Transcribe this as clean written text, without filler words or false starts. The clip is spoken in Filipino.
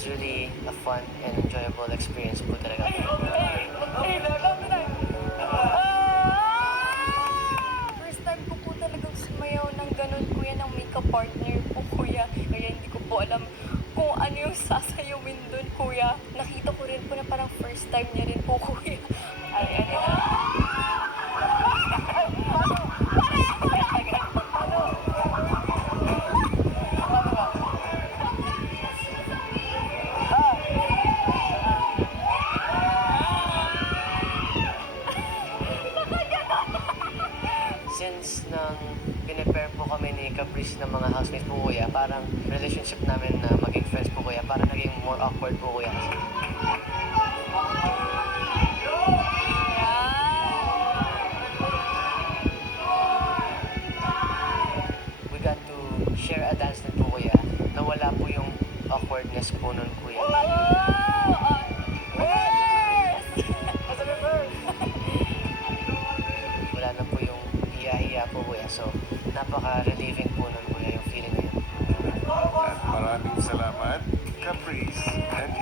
was really a fun and enjoyable experience po talaga. First time ko po talagang sumayaw ng ganun, kuya, ng makeup partner po, kuya. Kaya hindi ko po alam kung ano yung sasayawin dun, kuya. Nakita ko rin po na parang first time niya rin po, kuya. Ay, ano na. Since nang pinipare po kami ni Caprice ng mga housemates po kuya, parang relationship namin na maging friends po kuya, parang naging more awkward po kuya. We got to share a dance din po kuya, nawala po yung awkwardness po nun kuya. Wala na po yung hiya-hiya po kuya, so napaka-relieving po nun kuya yung feeling na yun. At maraming salamat, Caprice and